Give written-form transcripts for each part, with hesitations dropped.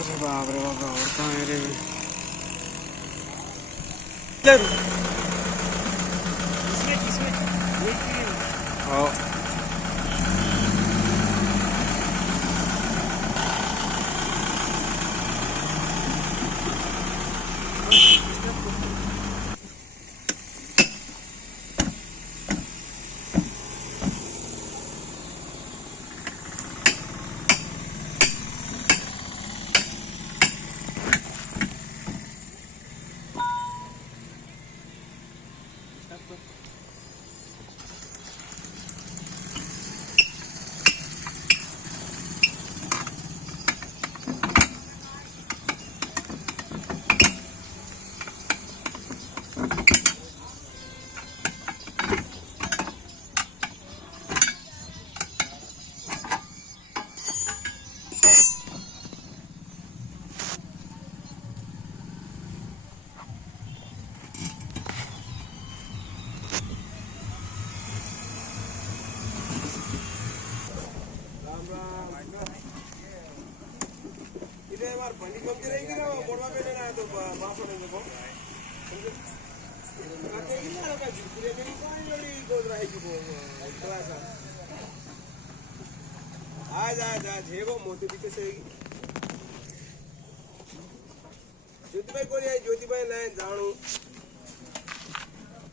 अरे बाप रे बाप, और कहाँ है रे? चल इसमें हाँ आज हेगो मोती दिखे ज्योतिबाई कोणी आहे ज्योतिबाई नाही जाणू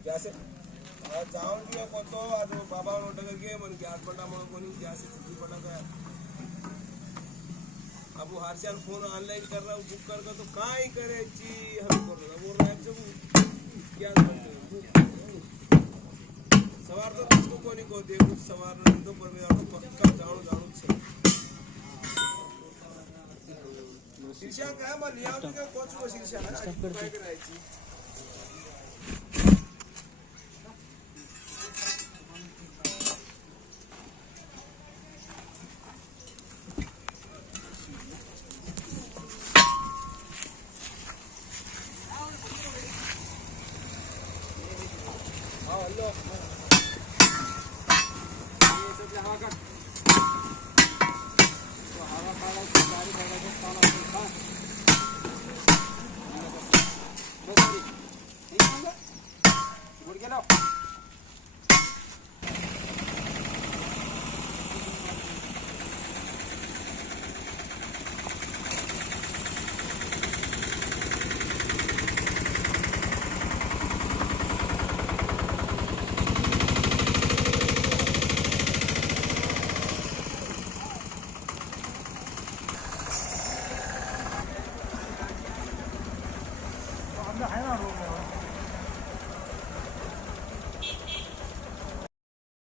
जैसे जाऊन दिया कोतो आज बाबा नोट करके मन गॅस पडा म्हणून कोणी गॅस छुट्टी पडा काय अब हर्षान फोन ऑनलाइन कर रहा हूँ बुक कर तो काय करायची हम कर रहा बोल रहा है सब क्या सवार तो उसको कोनी को दे कुछ सवार नहीं तो पर मेरा तो पक्का जाऊं छे शीर्षा काय मग लिया का कोच को शीर्षा ना काय करायची